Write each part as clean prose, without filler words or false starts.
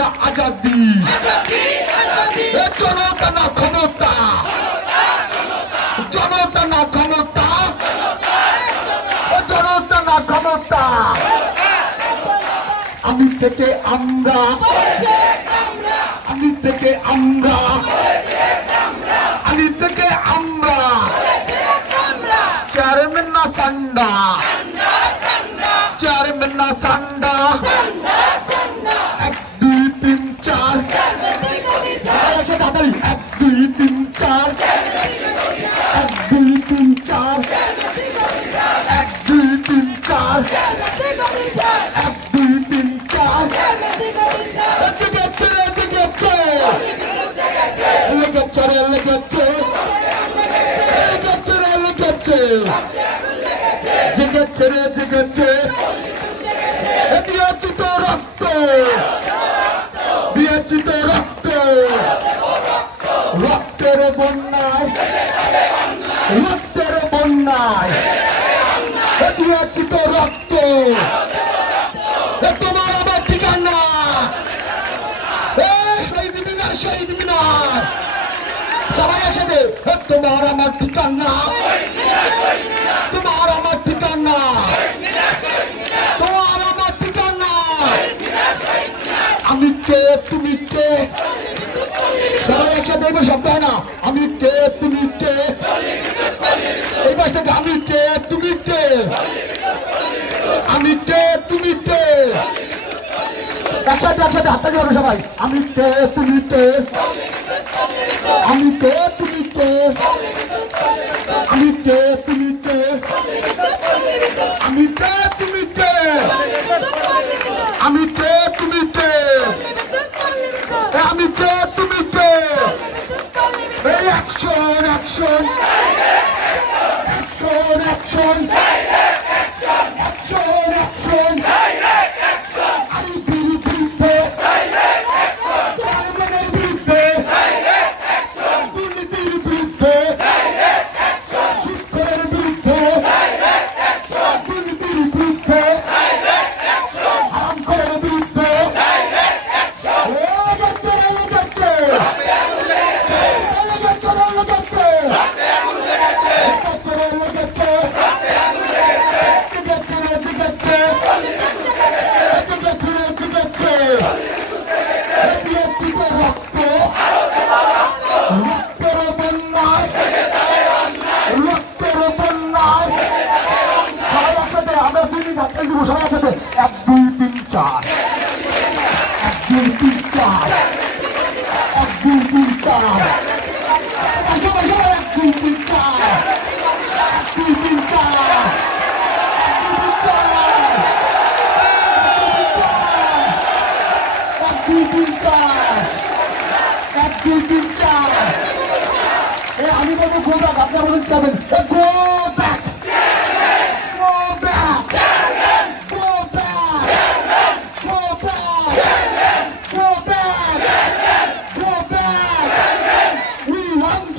না আজাদি, জনতা না ক্ষমতা, জনতা না ক্ষমতা, জনতা না ক্ষমতা। আমি থেকে আমরা, আমি থেকে আমরা, আমি থেকে আমরা, চেয়ারম্যান না সান্ডা, চেয়ারম্যান না সান্ডা। 1 2 3 4 তাড়াতাড়ি 1 2 3 4 1 2 3 4 1 2 3 4 1 2 3 4 লেগেছে লেগেছে লেগেছে লেগেছে জেগেছে রে জেগেছে। দিয়েছি তো রক্ত, দিয়েছি তো রক্ত, রক্তের বন্যায়, রক্তের বন্যায় দিয়েছি তো রক্ত। তোমার আমার ঠিকানা শহীদ মিনার, শহীদ মিনার সবাই একসাথে। তোমার আমার ঠিকানা, তোমার আমার ঠিকানা, তোমার আমার ঠিকানা। আমি কে তুমি কে, সবাই একসাথে এবার শব্দ হয় না। আমি কে তুমি কে, এই পাশ থেকে আমি কে তুমি কে, আমি কে তুমি কে, একসাথে একসাথে হাতটা যাবে সবাই। আমি কে তুমি কে, আমি কে তুমি কে, আমি কে তুমি কে, আমি কে তুমি কে, আমি কে তুমি কে, আমি কে তুমি কে। এই action action action action action action. আমি বিরুদ্ধে, চেয়ারম্যানের বিরুদ্ধে, দুর্নীতির বিরুদ্ধে, শিক্ষকের বিরুদ্ধে, দুর্নীতির বিরুদ্ধে, হারামখোরের বিরুদ্ধে। লেগেছে লেগেছে লেগেছে লেগেছে আমরা 2 মিনিট হাতে দিব সবাই একসাথে। 1 2 3 4 1 2 3 4 1 2 3 4 সবাই সবাই 1 2 3 4 1 2 3 4 1 2 3 4 1 2 3 4। আমি বলবো গো ব্যাক, আপনারা বলুন যাবেন go back, go back, go back, go back, go back, go back. We want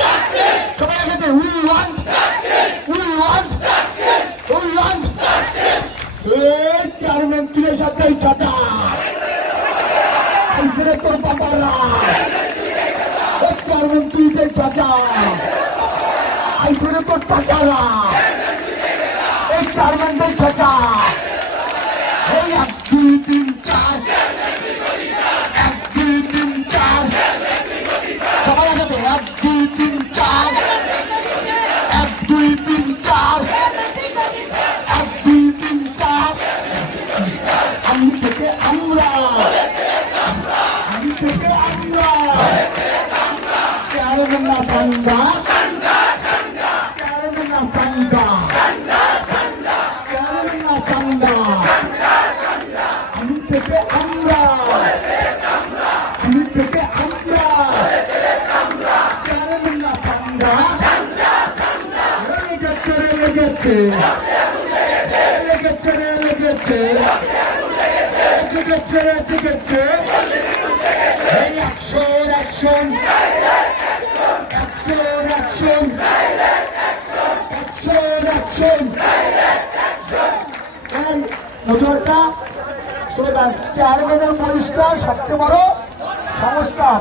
justice. সবাই একসাথে we want justice, we want justice, we want justice. এই চেয়ারম্যান তুলে সাথে কথা আইসরে তোর বাবারা, চেয়ারম্যান তুই কে কথা আইসরে তোর চাচারা, এই চেয়ারম্যানদের কথা। এই 1 2 3 4 1 2 3 4 সবাই একসাথে 1 2 3 4 1 2 3 4 1 2 3 4। আমি থেকে আমরা, আমি থেকে আমরা, চেয়ারম্যান না সান্ডা, চেয়ারম্যান না সান্ডা, চেয়ারম্যান না সান্ডা। আমি থেকে আমরা, আমি থেকে আমরা, চেয়ারম্যান না সান্ডা। লেগেছে লেগেছে লেগেছে লেগেছে লেগেছে লেগেছে। এই action action action action action action. মোটরটা স্লোগান চেয়ারম্যানের পরিষ্কার সবচেয়ে বড় সংস্কার।